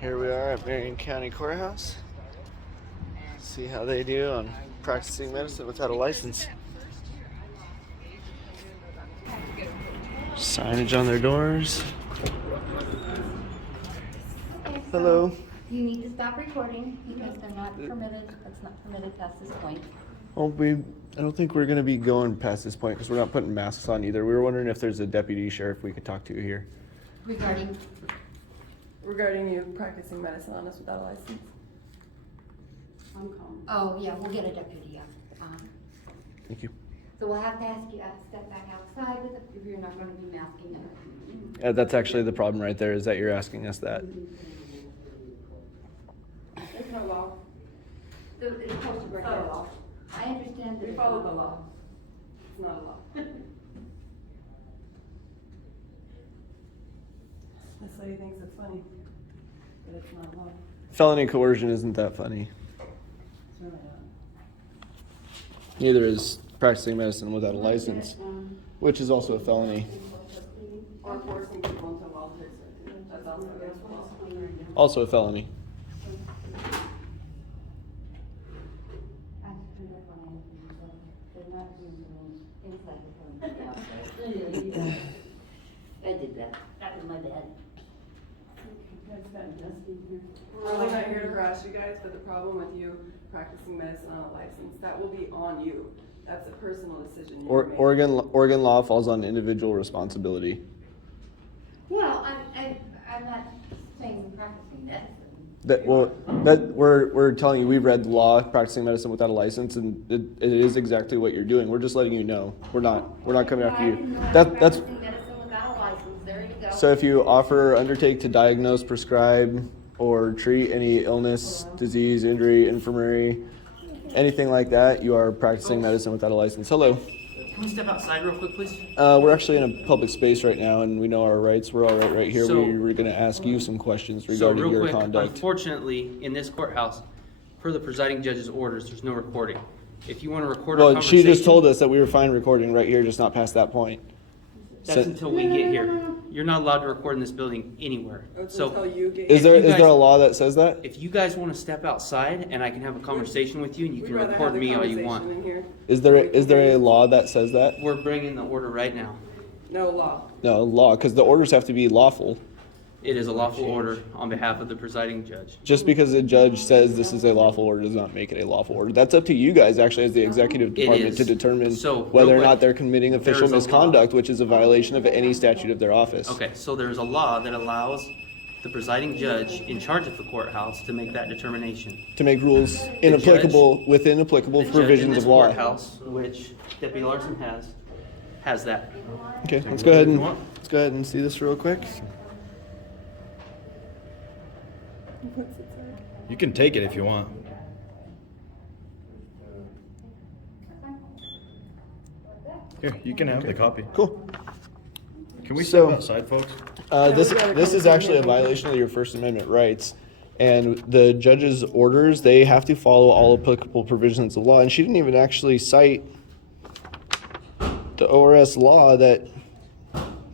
Here we are at Marion County Courthouse. See how they do on practicing medicine without a license. Signage on their doors. Hello. You need to stop recording because they're not permitted, that's not permitted past this point. Well, I don't think we're going to be going past this point because we're not putting masks on either. We were wondering if there's a deputy sheriff we could talk to here. Regarding you practicing medicine on us without a license. Oh, yeah, we'll get a deputy, yeah. Thank you. So we'll have to ask you to step back outside with if you're not going to be masking it. That's actually the problem right there, is that you're asking us that. There's no law. It's supposed to break the law. I understand that. We follow the law. It's not a law. This lady thinks it's funny, but it's not law. Felony coercion isn't that funny. It's really not. Neither is practicing medicine without a license, which is also a felony. Or forcing people into lawsuits. That's also against the law. Also a felony. I did that. That was my bad. We're really not here to harass you guys, but the problem with you practicing medicine on a license, that will be on you. That's a personal decision you make. Oregon law falls on individual responsibility. Well, I'm not saying practicing medicine. We're telling you, we've read the law, practicing medicine without a license, and it is exactly what you're doing. We're just letting you know. We're not coming after you. That's Practicing medicine without a license, there you go. so if you offer, undertake to diagnose, prescribe, or treat any illness, disease, injury, infirmary, anything like that, you are practicing medicine without a license. Hello. Can we step outside real quick, please? We're actually in a public space right now, and we know our rights. We're all right here. So- We were going to ask you some questions So regarding real your quick, conduct. unfortunately, in this courthouse, per the presiding judge's orders, there's no recording. If you want to record a Well, conversation. she just told us that we were fine recording right here, just not past that point. That's So- until we get here. You're not allowed to record in this building anywhere. It's So until you get. Is there you guys- a law that says that? if you guys want to step outside and I can have a conversation with you and you We'd can rather record have the me all you conversation want. in here. Is there a law that says that? We're bringing the order right now. No law. No, law, because the orders have to be lawful. It is a lawful order on behalf of the presiding judge. Just because a judge says this is a lawful order does not make it a lawful order. That's up to you guys, actually, as the executive It department, is. to determine So, whether real or not quick, they're committing official there's a law. misconduct, which is a violation of any statute of their office. Okay, so there's a law that allows the presiding judge in charge of the courthouse to make that determination. To make rules within applicable The judge in provisions this of law. courthouse, which Deputy Larson has that. Okay, let's go ahead and see this real quick. You can take it if you want. Here, you can have the copy. Cool. Can we So- step outside, folks? This is actually a violation of your First Amendment rights. And the judge's orders, they have to follow all applicable provisions of law. And she didn't even actually cite the ORS law that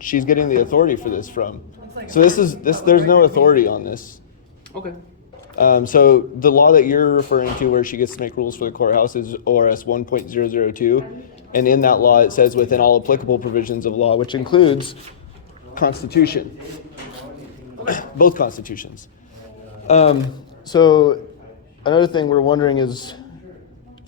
she's getting the authority for this from. So there's no authority on this. Okay. So the law that you're referring to where she gets to make rules for the courthouse is ORS 1.002. And in that law, it says within all applicable provisions of law, which includes Constitution, both constitutions. So another thing we're wondering is,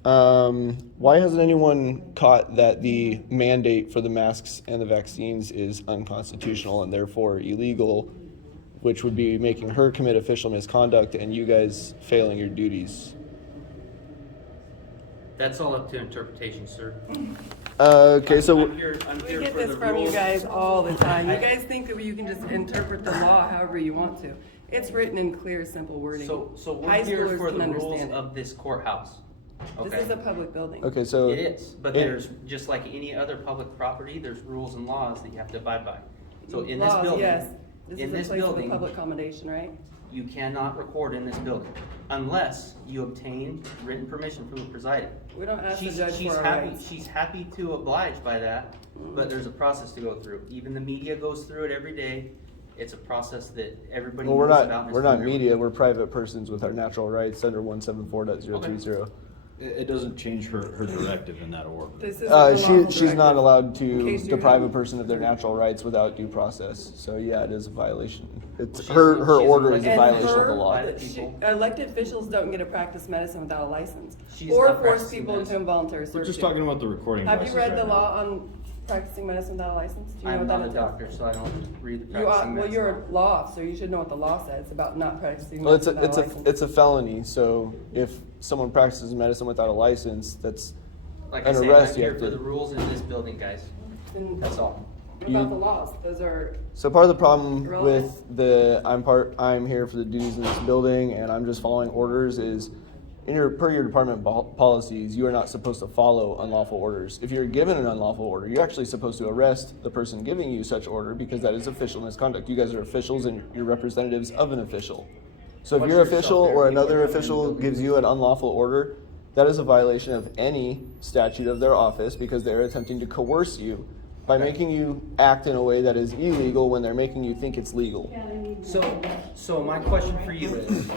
why hasn't anyone caught that the mandate for the masks and the vaccines is unconstitutional and therefore illegal, which would be making her commit official misconduct and you guys failing your duties? That's all up to interpretation, sir. Okay, so I'm here We for get the this from you rules. guys all the time. You guys think that you can just interpret the law however you want to. It's written in clear, simple wording. So we're High here schoolers for can the rules understand it. of this courthouse. This Okay? is a public building. okay, so It is, but it- there's, just like any other public property, there's rules and laws that you have to abide by. So in this Laws, building, yes. This in is this a place of building, public accommodation, right? you cannot record in this building unless you obtain written permission from the presiding. We don't ask the She's, judge she's for our happy, rights. she's happy to oblige by that, but there's a process to go through. Even the media goes through it every day. It's a process that everybody Well, knows about. and is we're not familiar with. media, we're private persons with our natural rights under 174.030. It doesn't change her directive in that order. This is a lawful She's not directive. allowed In to case you deprive a haven't- person of their natural rights without due process. So yeah, it is a violation. It's She's- her she's order is a elected violation of the her- law. by the people. Elected officials don't get to practice medicine without a license. She's Or not force practicing people into medicine. involuntary We're servitude. just talking about the recording Have you devices read right the now. law on practicing medicine without a license? Do you know I'm what not that a entails? doctor, so I don't read the You are, practicing well, medicine you're law. a law officer, you should know what the law says about not practicing Well, medicine without a license. it's a felony. So if someone practices medicine without a license, that's Like I an said, arrest. I'm You here have for to. the rules in this building, guys. Then That's all. what about the laws? Those are, So part of the problem Irrelevant. with I'm here for the duties of this building and I'm just following orders is per your department policies, you are not supposed to follow unlawful orders. If you're given an unlawful order, you're actually supposed to arrest the person giving you such order because that is official misconduct. You guys are officials and you're representatives of an official. So if Watch your yourself official there, or people another are coming official in gives you an unlawful order, that is a violation of any statute of their office because they're attempting to coerce you by making you act in a way that is illegal when they're making you think it's legal. So my question for you is,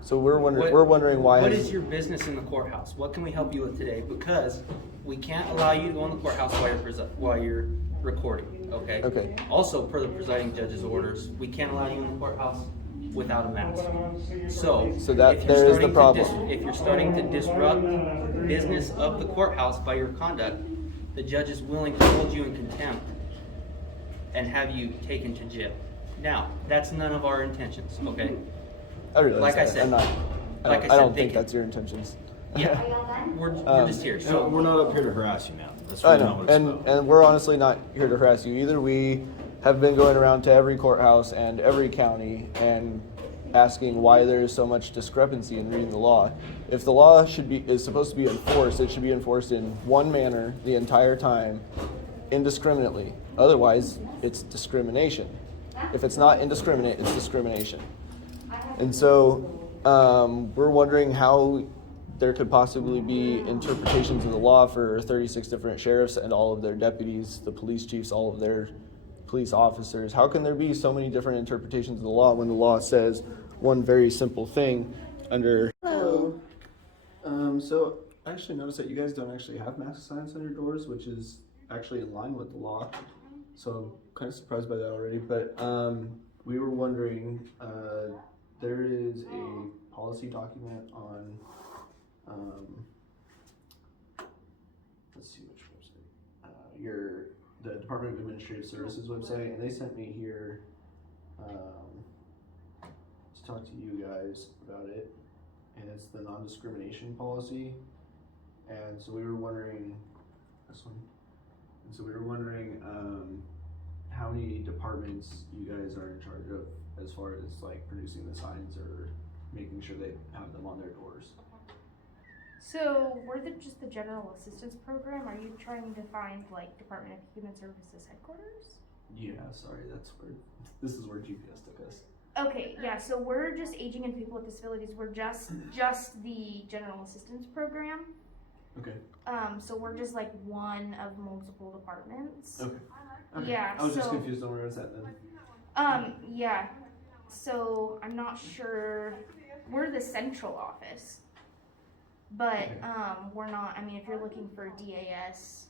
So we're wondering why. What is your business in the courthouse? What can we help you with today? Because we can't allow you to go in the courthouse while you're recording, okay? Okay. Also, per the presiding judge's orders, we can't allow you in the courthouse without a mask. So that if you're there is the starting to problem. if you're starting to disrupt business of the courthouse by your conduct, the judge is willing to hold you in contempt and have you taken to jail. Now, that's none of our intentions, okay? I realize like I that. said- I'm not, I like don't, I I said, don't think thank you. that's your intentions. Yeah, Are y'all done? we're just here. So So we're not up here to harass you, man. That's I really not know, what it's and about. we're honestly not here to harass you either. We have been going around to every courthouse and every county and asking why there is so much discrepancy in reading the law. If the law is supposed to be enforced, it should be enforced in one manner the entire time, indiscriminately. Otherwise, it's discrimination. If it's not indiscriminate, it's discrimination. And so we're wondering how there could possibly be interpretations of the law for 36 different sheriffs and all of their deputies, the police chiefs, all of their police officers. How can there be so many different interpretations of the law when the law says one very simple thing under... Hello. So I actually noticed that you guys don't actually have mask signs on your doors, which is actually in line with the law. So I'm kind of surprised by that already. But we were wondering, there is a policy document on, let's see which website, the Department of Administrative Services website, and they sent me here to talk to you guys about it, and it's the non-discrimination policy. And so we were wondering, this one, and so we were wondering how many departments you guys are in charge of as far as like producing the signs or making sure they have them on their doors. So we're just the general assistance program. Are you trying to find like Department of Human Services headquarters? Yeah, sorry, this is where GPS took us. Okay, yeah. So we're just aging and people with disabilities. We're just the general assistance program. Okay. So we're just like one of multiple departments. Okay. Okay. Yeah, I was just so- confused on where it's at then. Yeah. So I'm not sure. We're the central office, but Okay. we're not. I mean, if you're looking for DAS,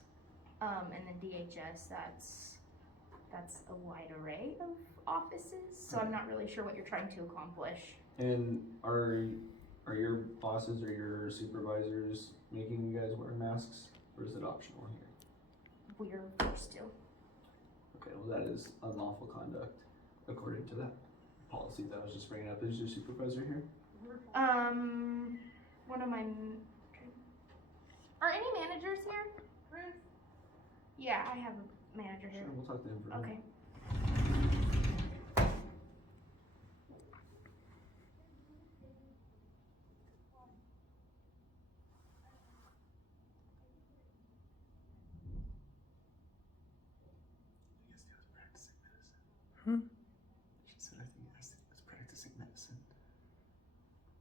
and then DHS, that's a wide array of offices. So I'm not really sure what you're trying to accomplish. And are your bosses or your supervisors making you guys wear masks, or is it optional here? We're forced to. Okay, well that is unlawful conduct according to that policy that I was just bringing up. Is your supervisor here? One of my. Are any managers here? Yeah, I have a manager here. Sure, we'll talk to him for a minute. Okay. She said, I think I was practicing medicine.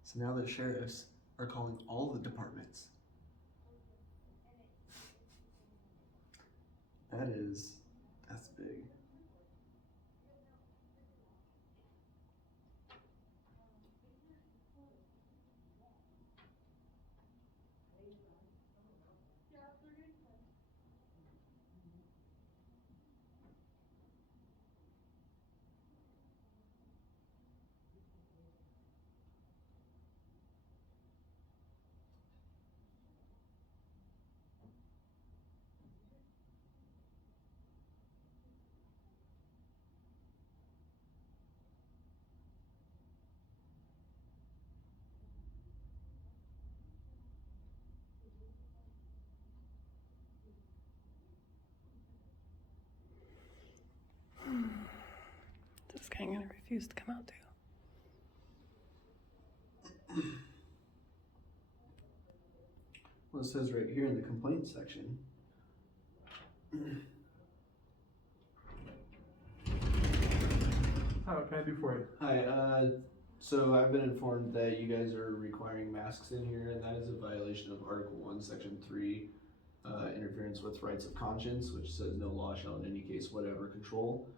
So now the sheriffs are calling all the departments. That's big. This guy gonna refuse to come out too. Well, it says right here in the complaint section. What can I do for you? Hi, so I've been informed that you guys are requiring masks in here, and that is a violation of Article 1, Section 3, interference with rights of conscience, which says no law shall in any case whatever control.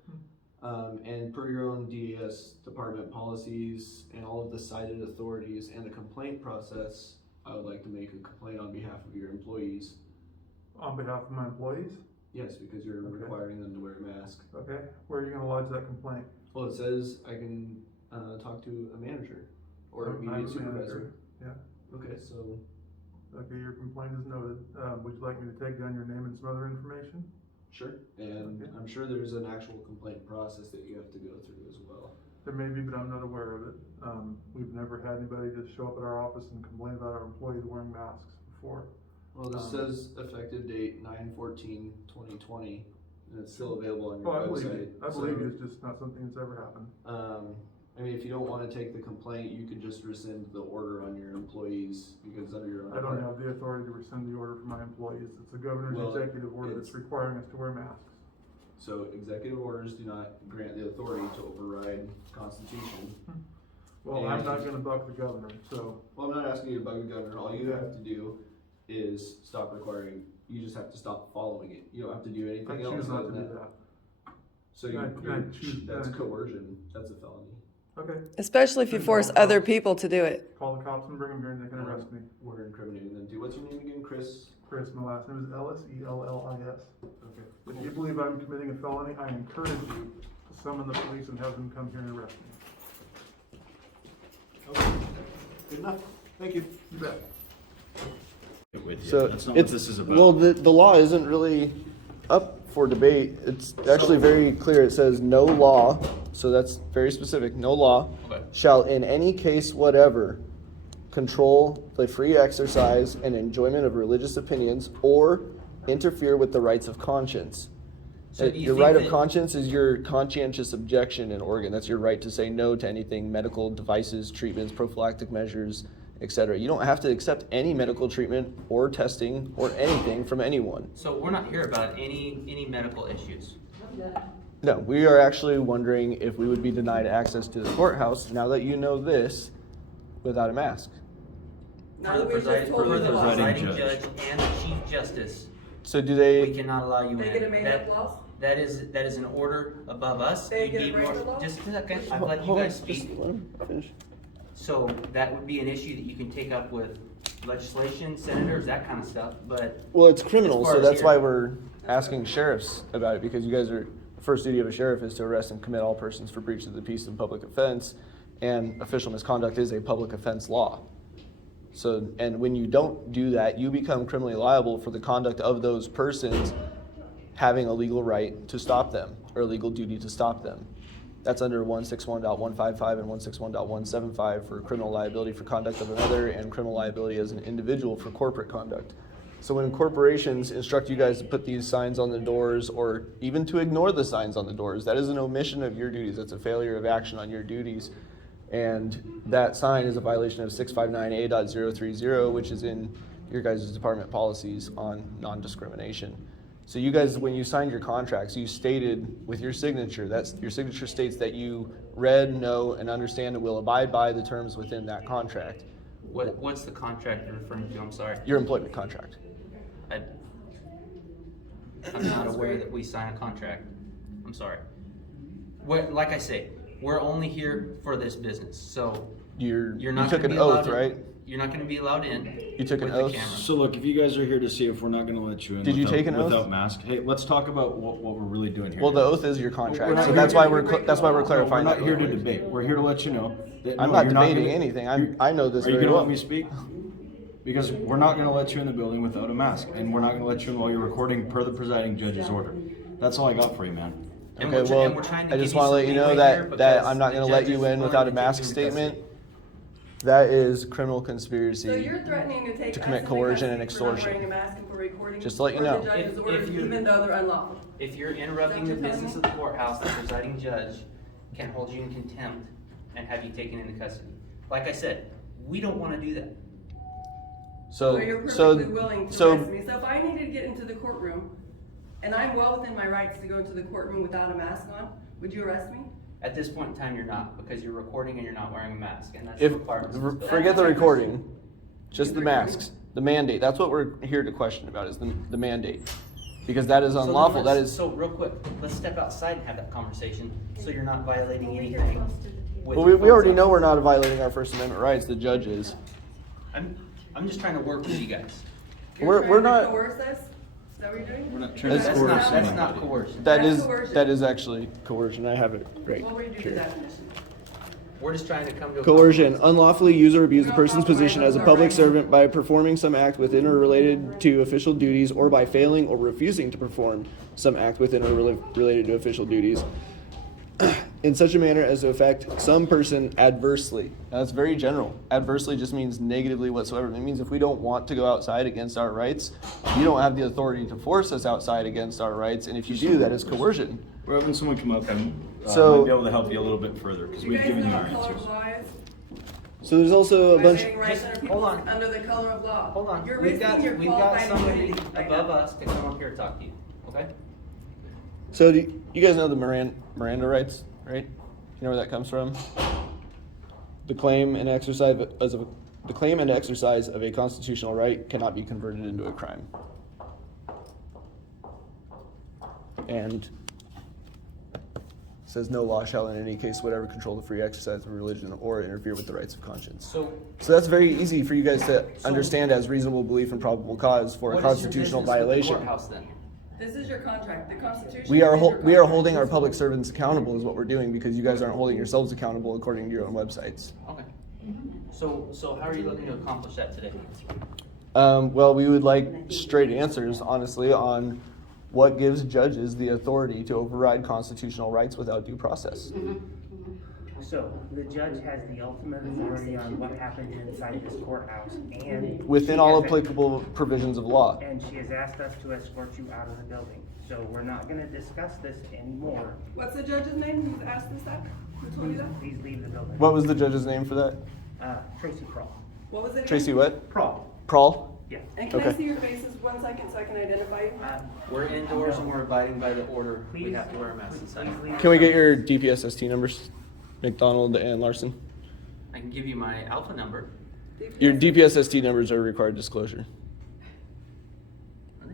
And per your own DAS department policies and all of the cited authorities and the complaint process, I would like to make a complaint on behalf of your employees. On behalf of my employees? Yes, because you're Okay. requiring them to wear a mask. Okay, where are you gonna lodge that complaint? Well, it says I can talk to a manager or a I'm immediate the supervisor. manager. Yeah, Okay, so okay, your complaint is noted. Would you like me to take down your name and some other information? sure, and Okay. I'm sure there's an actual complaint process that you have to go through as well. There may be, but I'm not aware of it. We've never had anybody just show up at our office and complain about our employees wearing masks before. Well, this says effective date 9/14/2020, and it's still available on your Oh, I believe website. you. I believe you, it's just not something that's ever happened. I mean, if you don't wanna take the complaint, you could just rescind the order on your employees, because under your own. I don't have the authority to rescind the order for my employees. It's the governor's Well, executive order that's it's- requiring us to wear masks. So executive orders do not grant the authority to override Constitution. Well, I'm not gonna buck the governor, so. Well, I'm not asking you to bug the governor, all you have to do is stop requiring, you just have to stop following it, you don't have to do I anything else. choose not to other do than that. So I choose- that's I- coercion, that's a felony. Okay, Especially if you force other people to do it. call the cops and bring them here and they can arrest me. We're incriminating them too. What's your name again, Chris? Chris, my last name is Ellis, Ellis. Okay. If you believe I'm committing a felony, I encourage you to summon the police and have them come here and arrest me. Okay. Good enough, thank you. You bet. With you. So That's not what it's, this is about. well, the law isn't really up for debate. It's actually very clear. It says no law, so that's very specific. No law Okay. shall in any case whatever control the free exercise and enjoyment of religious opinions or interfere with the rights of conscience. So do you Your think right of that- conscience is your conscientious objection in Oregon. That's your right to say no to anything, medical devices, treatments, prophylactic measures, etc. You don't have to accept any medical treatment or testing or anything from anyone. So we're not here about any medical issues. No, we are actually wondering if we would be denied access to the courthouse now that you know this without a mask. Now For the that we just presiding, told for you the the law. presiding Presiding judge and the chief justice, So do we they, cannot allow you in. They get a made That- up laws? That is an order above us. They You'd get be a more- made up law? Just a second, I've Hold- let you hold on, guys just speak. let him finish. So that would be an issue that you can take up with legislation, senators, that kind of stuff, but Well, it's criminal, As far so as that's here. why we're asking sheriffs about it, because you guys are, the first duty of a sheriff is to arrest and commit all persons for breach of the peace and public offense, and official misconduct is a public offense law. So, and when you don't do that, you become criminally liable for the conduct of those persons having a legal right to stop them, or a legal duty to stop them. That's under 161.155 and 161.175 for criminal liability for conduct of another, and criminal liability as an individual for corporate conduct. So when corporations instruct you guys to put these signs on the doors, or even to ignore the signs on the doors, that is an omission of your duties. That's a failure of action on your duties. And that sign is a violation of 659A.030, which is in your guys' department policies on non-discrimination. So you guys, when you signed your contracts, you stated with your signature, your signature states that you read, know, and understand and will abide by the terms within that contract, what's the contract you're referring to? I'm sorry. your employment contract. I'm not aware that we sign a contract. I'm sorry. Like I say, we're only here for this business, so You not took gonna an be allowed oath, in. right? You're not gonna be allowed in. You took an with the oath? camera. So look, if you guys are here to see if we're not gonna let you in Did you take an oath? without mask, hey, let's talk about what we're really doing here. Well, the oath is your We're contract, not so here that's to- why we're clarifying We're that. not here to debate. We're here to let you know that I'm no, not you're debating gonna- anything. you're- I know this Are you very gonna well. let me speak? Because we're not gonna let you in the building without a mask, and we're not gonna let you in while you're recording per the presiding judge's order. That's all I got for you, man. And Okay, and well, trying to I give just you want to some let you know leeway here that because I'm not the going to let judge you is in willing without to a take mask you into statement. custody. That is criminal conspiracy. So you're threatening to take To us commit into coercion and custody for not extortion. wearing a mask and for recording Just to let you per know. the judge's If orders, you- even though they're unlawful. If you're interrupting the business of the courthouse, the presiding judge can hold you in contempt and have you taken into custody. Like I said, we don't want to do that. So you're perfectly willing to arrest me. So if I needed to get into the courtroom, and I'm well within my rights to go into the courtroom without a mask on, would you arrest me? At this point in time, you're not, because you're recording and you're not wearing a mask, and that's If the requirements of this bill. forget the recording, just the masks, the mandate. That's what we're here to question about is the mandate, because that is So then unlawful. That let's- is. So real quick, let's step outside and have that conversation, so you're not violating anything. with Well, your we already phones know on. we're not violating our First Amendment rights. The judge is. I'm just trying to work with you guys. We're You're trying not- to coerce us? Is that what you're doing? We're not trying to That's coerce That's not anybody. coercion. That That's is coercion. that is actually coercion. I have it right. What would you do here. the definition? We're just trying to come to a Coercion, compromise. unlawfully use or abuse the No, person's compromise position as a is public alright. servant by performing some act within or related to official duties, or by failing or refusing to perform some act within or related to official duties, in such a manner as to affect some person adversely. Now, that's very general. Adversely just means negatively whatsoever. It means if we don't want to go outside against our rights, you don't have the authority to force us outside against our rights, and if you do, that is coercion. We're having someone come up and So- might be able to help you a little bit further, because Do you we've guys given know you what our color answers. of law is? So there's also a By bunch. saying rights Just under hold people's, on. under the color of law. Hold on, You're we've got risking your somebody qualified immunity right above now. us to come up here and talk to you, okay? So do you guys know the Miranda rights, right? You know where that comes from? The claim and exercise of a constitutional right cannot be converted into a crime. And says no law shall in any case whatever control the free exercise of religion or interfere with the rights of conscience. So So that's very easy for you guys to understand as reasonable belief and probable cause for a what is your constitutional business with the violation. courthouse then? This is your contract, the Constitution. We are is your we are contract. holding our public servants accountable is what we're doing, because you guys aren't holding yourselves accountable according to your own websites. Okay. So how are you looking to accomplish that today? Well, we would like straight answers, honestly, on what gives judges the authority to override constitutional rights without due process. So, the judge has the ultimate authority on what happens inside this courthouse, and Within she all has- applicable provisions of law. And she has asked us to escort you out of the building. So, we're not gonna discuss this anymore. What's the judge's name? Who's asked this that? Who told you that? Please leave the building. What was the judge's name for that? Tracy Prawl. What was it again? Tracy what? Prawl, Prawl? yes. And can I Okay. see your faces 1 second so I can identify you? We're indoors and we're abiding by the order. We Please- have to wear a mask inside. Please leave. Can we get your DPSST numbers? McDonald and Larson? I can give you my alpha number. Your DPSST numbers are required disclosure.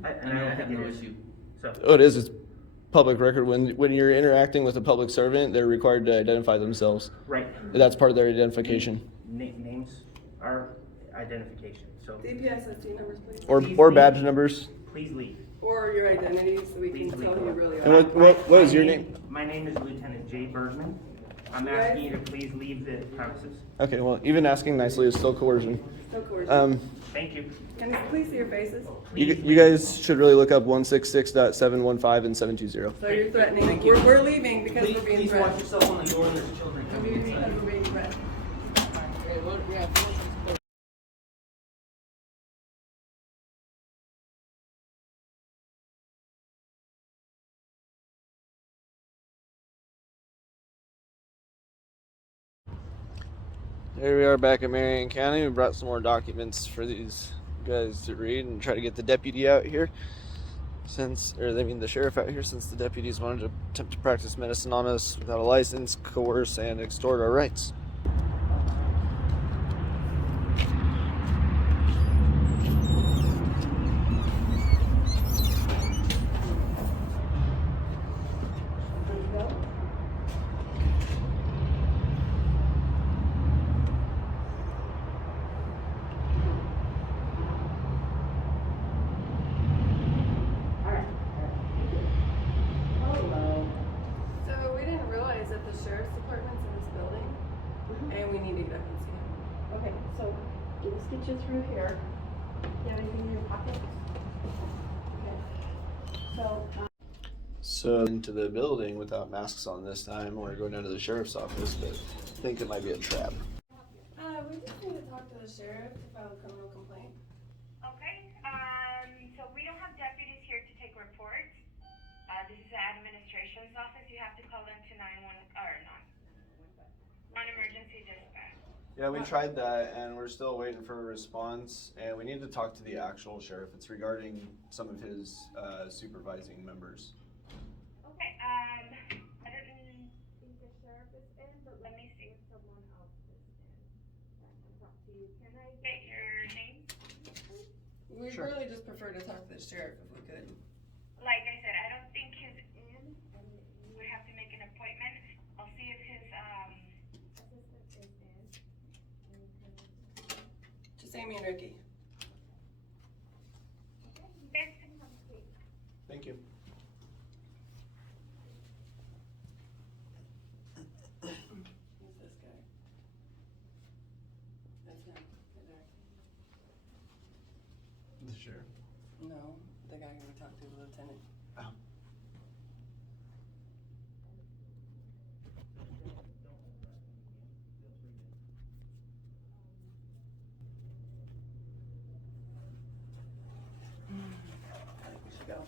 I I don't have think no it is. issue. So, Oh, it is. It's public record. When you're interacting with a public servant, they're required to identify themselves. right. That's part of their identification. Names are identification, so DPSST numbers, please. Or badge numbers. please leave. Or your identity so we can Please tell leave. who you really And are. what is your name? My name is Lieutenant Jay Bergman. I'm Right. asking you to please leave the premises. Okay, well, even asking nicely is still coercion. No coercion. Thank you. Can you please see your faces? You guys should really look up 166.715 and 720. So you're threatening, Thank you. we're leaving because Please, we're being please watch threatened. yourself on the door. There's children We're coming leaving inside. because we're being threatened. Here we are back at Marion County. We brought some more documents for these guys to read and try to get the deputy out here. The sheriff out here, since the deputies wanted to attempt to practice medicine on us without a license, coerce, and extort our rights. here. Do you have anything in your pocket? Okay. So into the building without masks on this time, or going down to the sheriff's office, but I think it might be a trap. We just need to talk to the sheriff to file a criminal complaint. Okay, so we don't have deputies here to take reports. This is the administration's office. You have to call into non-emergency dispatch. Yeah, we tried that, and we're still waiting for a response, and we need to talk to the actual sheriff. It's regarding some of his supervising members. Okay, I don't think the sheriff is in, but let me see if someone else is in. I can talk to you. Can I get your name? We'd Sure. really just prefer to talk to the sheriff if we could. Like I said, I don't think he's in, and you would have to make an appointment. I'll see if his assistant is in. Just Amy and Ricky. Okay, you guys can come speak. Thank you. Who's this guy? That's him, right there. The sheriff. No, the guy who we talked to, the lieutenant. Oh. I think we should go.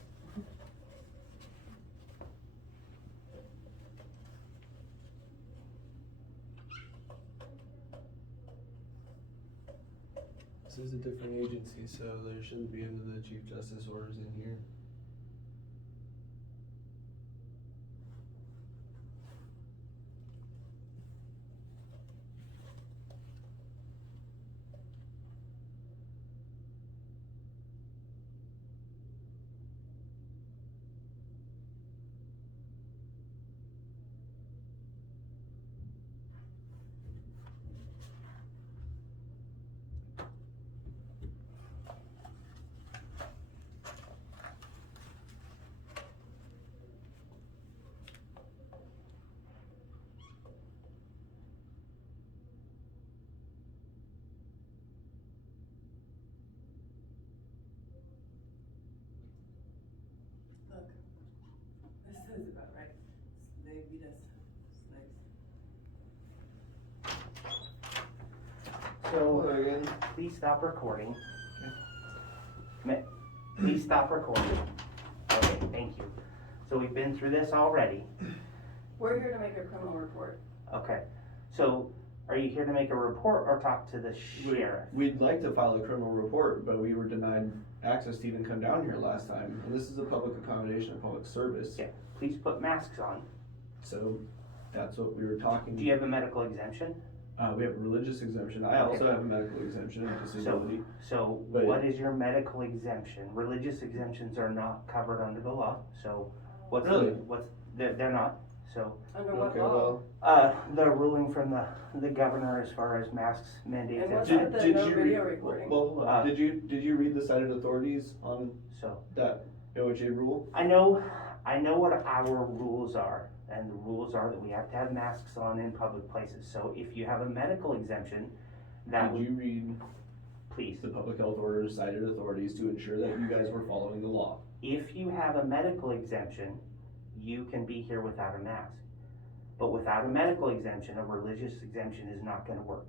This is a different agency, so there shouldn't be any of the Chief Justice orders in here. Look, this is about right. They beat us slaves. So, Again. please stop recording. Please stop recording. Okay, thank you. So we've been through this already. We're here to make a criminal report. Okay, so are you here to make a report or talk to the sheriff? We'd like to file a criminal report, but we were denied access to even come down here last time. And this is a public accommodation, a public service. Yeah, please put masks on. So that's what we were talking. Do you have a medical exemption? We have a religious exemption. I also have a medical exemption of disability. So But- what is your medical exemption? Religious exemptions are not covered under the law, so what's Really? they're not, so. Under what Okay, law? well, The ruling from the governor as far as masks mandates. And what's and that? such. No video recording. Well, did you read the cited authorities on So, that OJ rule? I know what our rules are, and the rules are that we have to have masks on in public places. So if you have a medical exemption, that Did would, you read please, the public health orders, cited authorities to ensure that you guys were following the law? if you have a medical exemption, you can be here without a mask. But without a medical exemption, a religious exemption is not gonna work.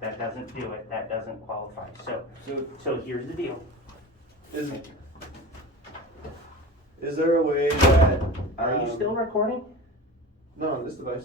That doesn't do it, that doesn't qualify. So here's the deal. Is there a way that Are you still recording? No, on this device.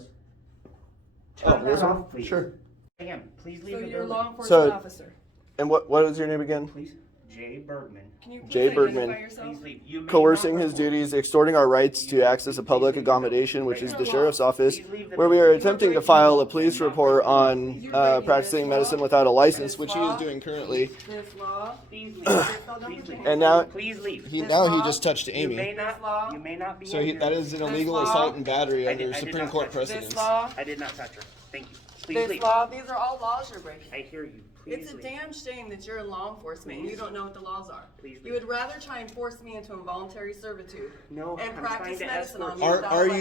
Turn this that one? off, please. Sure. Ma'am, please leave So the you're a building. law enforcement So- officer. And what is your name again? Please, Jay Bergman. Can you please Jay identify Bergman. yourself? Please leave. You may Coercing not his record. duties, extorting our rights to access a public accommodation, which is the sheriff's office, where we are attempting to file a police report on practicing medicine without a license, which he is doing currently. This law. Please leave. Please don't put Please your leave. hands And now Please leave. he This now he law- just touched You Amy. may This law- not, you may not be So in here. that is an illegal law- assault and battery I under did Supreme not Court touch it. This precedents. law. I did not touch her. Thank you. Please This leave. law. These are all laws you're breaking. I hear you. Please It's a leave. damn shame that you're in law enforcement and you Please. don't know what the laws are. Please You leave. would rather try and force me into involuntary servitude No, and I'm practice trying to medicine on escort me you.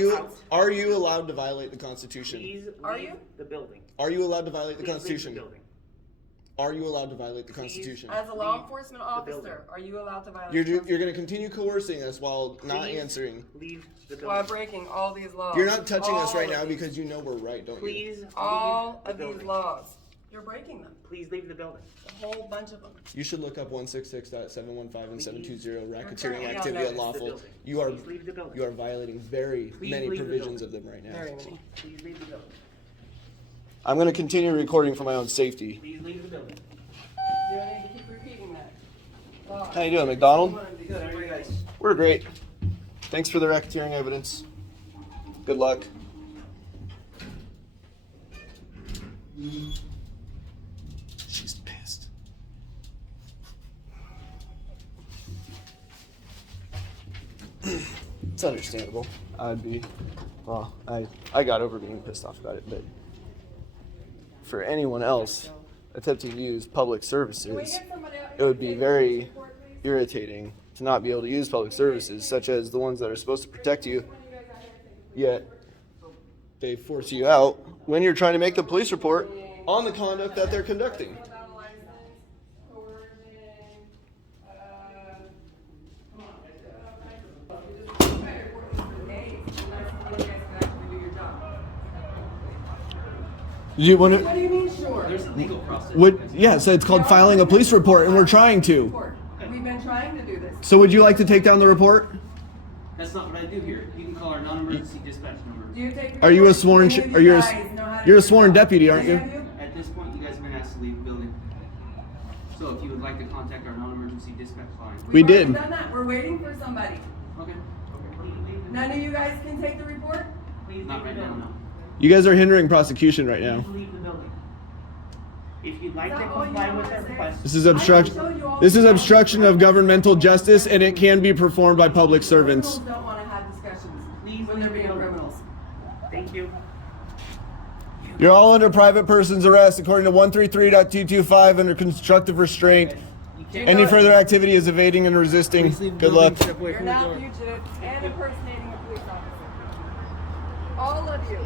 without Are a you license. allowed to violate the Constitution? Please Are leave you? the building. Are you allowed to violate the Please leave Constitution? building. Are you allowed to violate the Constitution? As a law enforcement officer, are you allowed to violate? You're the going to continue coercing us while not Please answering. Leave the Constitution? While building. breaking all these laws. You're not touching us All right of now these. because you know we're right, don't you? Please All leave of the these building. laws. You're breaking them. Please leave the building. A whole bunch of them. You should look up 166.715 and 720 racketeering currently on activity notice. unlawful. Building. You are Please leave the building. you are violating very Please many leave the provisions building. of them right now. Very many. Please leave the building. I'm going to continue recording for my own safety. Please leave the building. You don't need to keep repeating that. Laws. How you doing, McDonald? Good, how are you guys? We're great. Thanks for the racketeering evidence. Good luck. She's pissed. It's understandable. I'd be, well, I got over being pissed off about it, but for anyone else attempting to use public services, it would be very irritating to not be able to use public services, such as the ones that are supposed to protect you, yet they force you out when you're trying to make the police report on the conduct that they're conducting. Without a license, coercion, come on. You just try to report this for days, and that's when you guys can actually do your job. You want What do you mean, sure? There's a legal process. Yeah, so it's called filing a police report, and we're trying to. We've been trying to do this. So would you like to take down the report? That's not what I do here. You can call our non-emergency dispatch number. Do you take? Are you a sworn? Any of Are you guys know how to you're a do sworn your job? deputy, aren't Any you? of At this point, you guys have been asked to leave the building. So if you would like to contact our non-emergency dispatch line. We We've already did. done that. We're waiting for somebody. Okay. None of you guys can take the report? Please Not right leave the now, building. no. You guys are hindering prosecution right now. Please leave the building. If you'd like Is to that all you comply want with to that say? request. This is obstruction. This is obstruction of governmental justice, and it can be performed by public servants. Criminals don't want to have discussions Please when they're leave the being building. criminals. Thank you. You're all under private person's arrest according to 133.225 under constructive restraint. You can't. Any further activity is evading and resisting. Please leave the Good luck. building, step away You're from the now door. fugitives and impersonating a police officer. All of you.